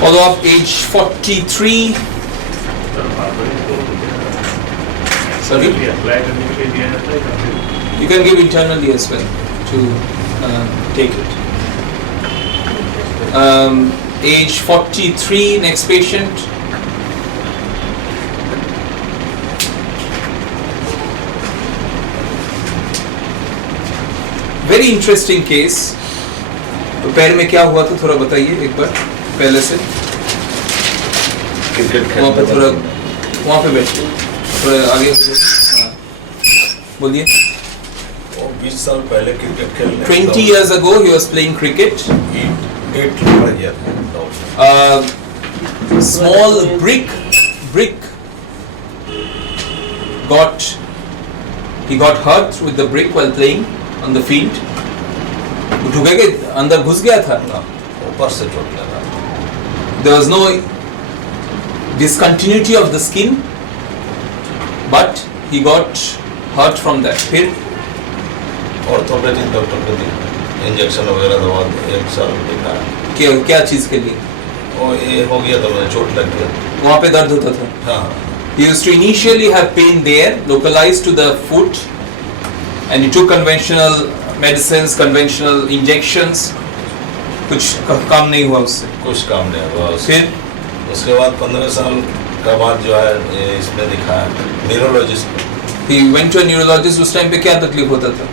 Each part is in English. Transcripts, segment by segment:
Follow up, age 43. Sorry? You can give internally as well to take it. Age 43, next patient. Very interesting case. तो पैर में क्या हुआ था थोड़ा बताइए एक बार पहले से. वहाँ पे थोड़ा वहाँ पे बैठिए थोड़ा आगे हो जाए. हाँ बोलिए. 20 साल पहले क्रिकेट खेलने 20 years ago he was playing cricket. Small brick he got hurt with the brick while playing on the field. ठुके के अंदर घुस गया था. ऊपर से चोट लगा. There was no discontinuity of the skin, but he got hurt from that. फिर ऑर्थोपेडिक डॉक्टर को इंजेक्शन वगैरह दवा 1 साल दिखा. क्या चीज के लिए? वो ये हो गया तो मुझे चोट लग गया. वहाँ पे दर्द होता था. हाँ. He used to initially have pain there, localized to the foot, and he took conventional medicines, conventional injections. कुछ काम नहीं हुआ उससे. कुछ काम नहीं हुआ. फिर उसके बाद 15 साल का बाद जो है इसमें दिखाया neurologist. He went to a neurologist. उस टाइम पे क्या तकलीफ होता था?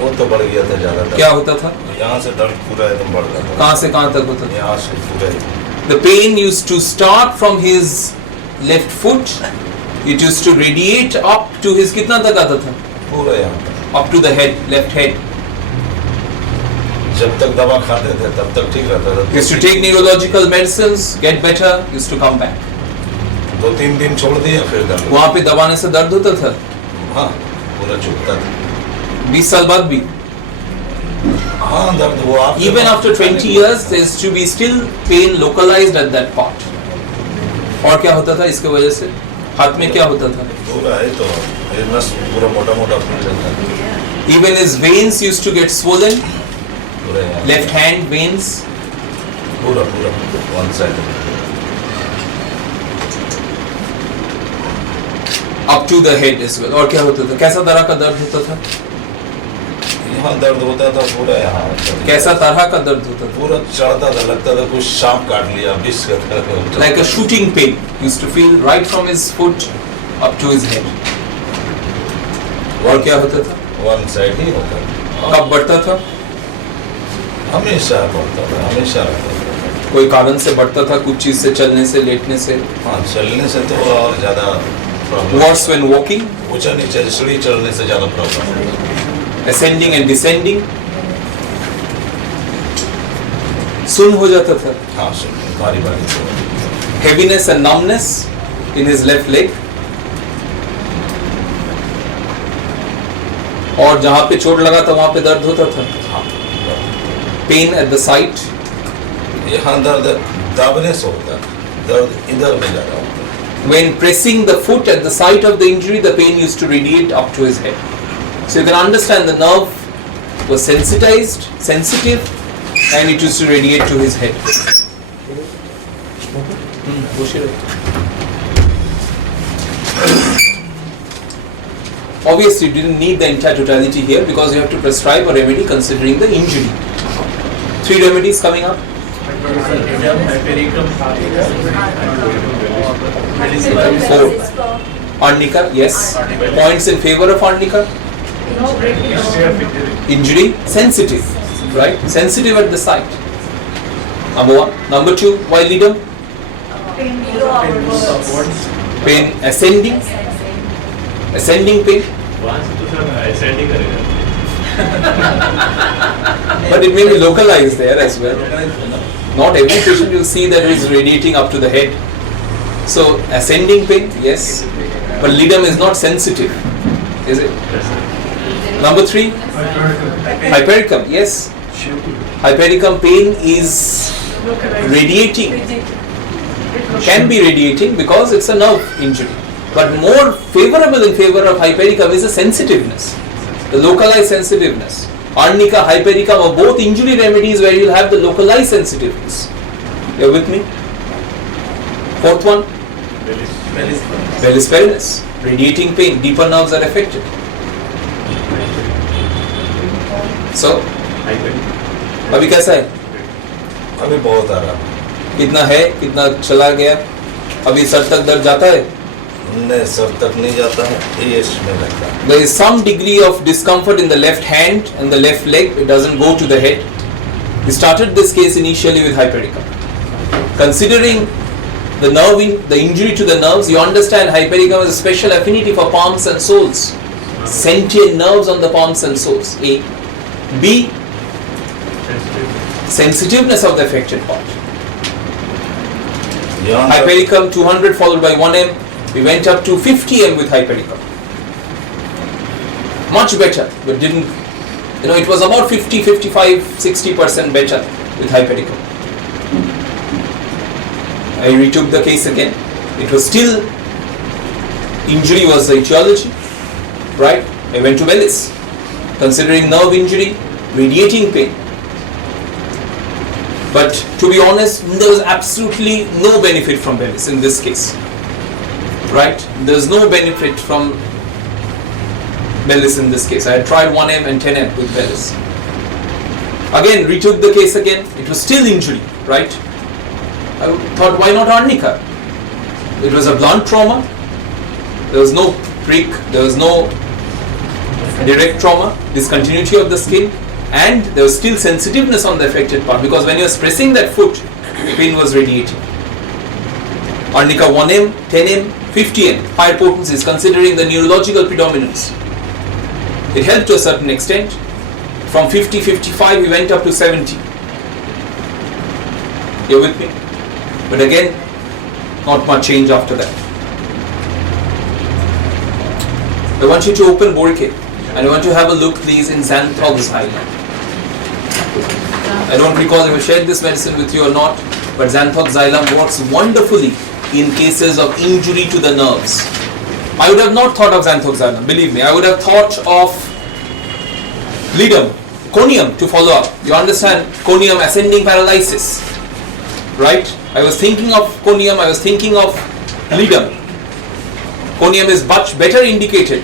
वो तो बढ़ गया था ज़्यादा. क्या होता था? यहाँ से दर्द पूरा एकदम बढ़ गया था. कहाँ से कहाँ तक होता था? यहाँ से पूरा. The pain used to start from his left foot. It used to radiate up to his कितना तक आता था? पूरा यहाँ तक. Up to the head, left head. जब तक दवा खाते थे तब तक ठीक रहता था. Used to take neurological medicines, get better, used to come back. 2-3 दिन छोड़ दिया फिर दर्द. वहाँ पे दबाने से दर्द होता था? हाँ पूरा चुभता था. 20 साल बाद भी? हाँ दर्द हुआ. Even after 20 years, there is to be still pain localized at that part. और क्या होता था इसके वजह से? हाथ में क्या होता था? पूरा है तो ये नस पूरा मोटा मोटा फूल जाता है. Even his veins used to get swollen. पूरा यहाँ. Left hand veins. पूरा one side. Up to the head as well. और क्या होता था? कैसा तरह का दर्द होता था? यहाँ दर्द होता था पूरा यहाँ. कैसा तरह का दर्द होता था? पूरा चढ़ता था. लगता था कुछ सांप काट लिया. विष का. Like a shooting pain. Used to feel right from his foot up to his head. और क्या होता था? One side ही होता था. कब बढ़ता था? हमेशा बढ़ता था. हमेशा. कोई कारण से बढ़ता था? कुछ चीज से, चलने से, लेटने से? हाँ चलने से तो और ज़्यादा प्रॉब्लम. Worse when walking? ऊंचा नीचे सीढ़ी चढ़ने से ज़्यादा प्रॉब्लम. Ascending and descending? सुन्न हो जाता था? हाँ सुन भारी. Heaviness and numbness in his left leg? और जहाँ पे चोट लगा था वहाँ पे दर्द होता था? हाँ. Pain at the site? यहाँ दर्द दाबने से होता है. दर्द इधर में ज़्यादा होता है. When pressing the foot at the site of the injury, the pain used to radiate up to his head. So you can understand the nerve was sensitive, and it used to radiate to his head. Obviously, you didn't need the entire totality here because you have to prescribe a remedy considering the injury. 3 remedies coming up. Four. Arnica, yes. Points in favor of Arnica. Injury, sensitive, right? Sensitive at the site. Number 1. Number 2, why leader? Pain ascending pain. But it may be localized there as well. Not every patient you see that is radiating up to the head. So ascending pain, yes, but lidum is not sensitive, is it? Number 3, hypericum, yes. Hypericum pain is radiating, can be radiating because it's a nerve injury. But more favorable in favor of hypericum is the sensitiveness, the localized sensitiveness. Arnica, hypericum are both injury remedies where you'll have the localized sensitiveness. You're with me? Fourth one, Bellis perennis, radiating pain, deeper nerves are affected. So, अभी कैसा है? अभी बहुत आ रहा है। कितना है, कितना चला गया? अभी सर तक दर्द जाता है? नहीं, सर तक नहीं जाता है, ये इसमें लगता है। There is some degree of discomfort in the left hand and the left leg. It doesn't go to the head. We started this case initially with hypericum. Considering the injury to the nerves, you understand hypericum has a special affinity for palms and soles. Sentient nerves on the palms and soles. A. B. Sensitiveness of the affected part. Hypericum 200 followed by 1M. We went up to 50M with hypericum. Much better, but didn't, it was about 50, 55, 60% better with hypericum. I retook the case again. It was still, injury was the etiology, right? I went to Bellis. Considering nerve injury, radiating pain. But to be honest, there was absolutely no benefit from Bellis in this case. Right? There's no benefit from Bellis in this case. I had tried 1M and 10M with Bellis. Again, retook the case again. It was still injury, right? I thought, why not arnica? It was a blunt trauma. There was no prick. There was no direct trauma, discontinuity of the skin, and there was still sensitiveness on the affected part, because when you were pressing that foot, pain was radiating. Arnica 1M, 10M, 50M, higher potencies considering the neurological predominance. It helped to a certain extent. From 50, 55 we went up to 70. You're with me? But again, not much change after that. I want you to open Borke and I want to have a look please in xanthoxylum. I don't recall if I shared this medicine with you or not, but xanthoxylum works wonderfully in cases of injury to the nerves. I would have not thought of xanthoxylum, believe me. I would have thought of lidum, conium to follow up. You understand conium ascending paralysis, right? I was thinking of conium, I was thinking of lidum. Conium is much better indicated.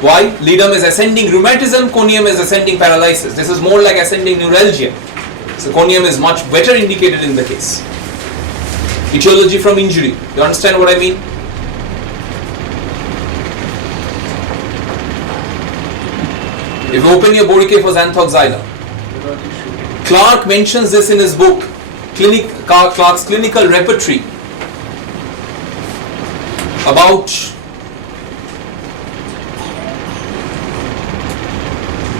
Why? Lidum is ascending rheumatism, conium is ascending paralysis. This is more like ascending neuralgia. So conium is much better indicated in the case. Etiology from injury. You understand what I mean? If you open your Borke for xanthoxylum, Clark mentions this in his book, Clark's clinical repertory, about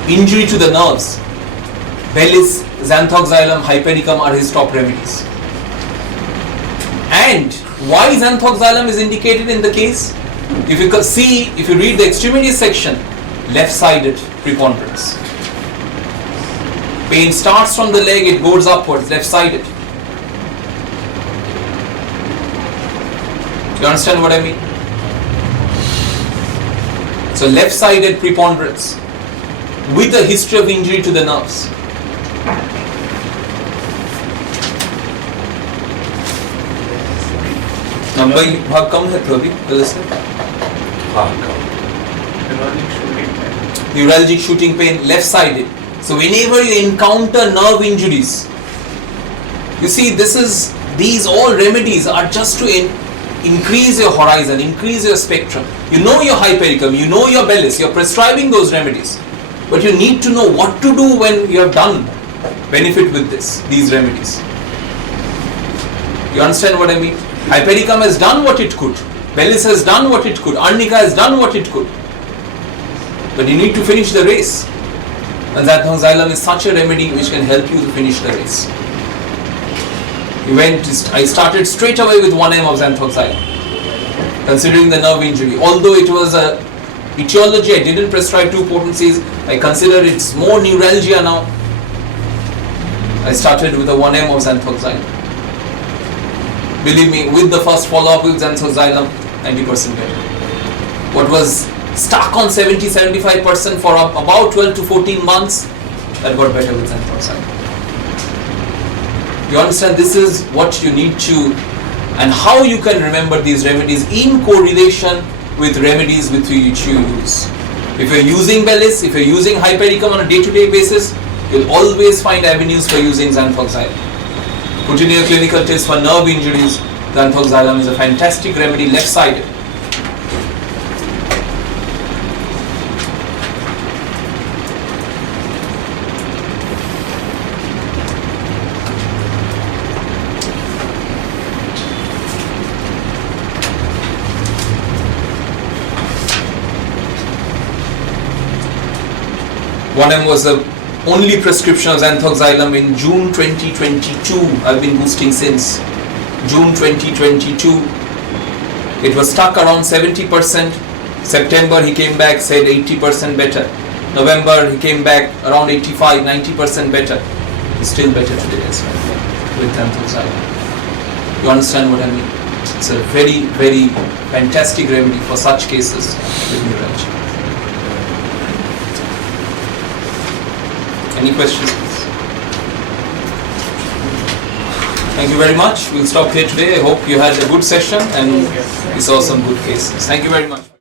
injury to the nerves. Bellis, xanthoxylum, hypericum are his top remedies. And why xanthoxylum is indicated in the case? If you can see, if you read the extremities section, left-sided preponderance. Pain starts from the leg, it goes upwards, left-sided. You understand what I mean? So left-sided preponderance with a history of injury to the nerves. Number भाग कम है तो अभी neuralgic shooting pain, left-sided. So whenever you encounter nerve injuries, you see these all remedies are just to increase your horizon, increase your spectrum. You know your hypericum, you know your Bellis, you're prescribing those remedies. But you need to know what to do when you have done benefit with these remedies. You understand what I mean? Hypericum has done what it could. Bellis has done what it could. Arnica has done what it could. But you need to finish the race. And xanthoxylum is such a remedy which can help you to finish the race. I started straight away with 1M of xanthoxylum, considering the nerve injury. Although it was a etiology, I didn't prescribe 2 potencies. I consider it's more neuralgia now. I started with a 1M of xanthoxylum. Believe me, with the first follow-up with xanthoxylum, 90% better. What was stuck on 70-75% for about 12 to 14 months, that got better with xanthoxylum. You understand, this is what you need to and how you can remember these remedies in correlation with remedies which you use. If you're using Bellis, if you're using Hypericum on a day-to-day basis, you'll always find avenues for using xanthoxylum. Put in your clinical test for nerve injuries, xanthoxylum is a fantastic remedy left-sided. One M was the only prescription of xanthoxylum in June 2022. I've been boosting since June 2022. It was stuck around 70%. September he came back, said 80% better. November he came back around 85-90% better. It's still better today as well with xanthoxylum. You understand what I mean? It's a very, very fantastic remedy for such cases with neuralgia. Any questions, please? Thank you very much. We'll stop here today. I hope you had a good session and we saw some good cases. Thank you very much.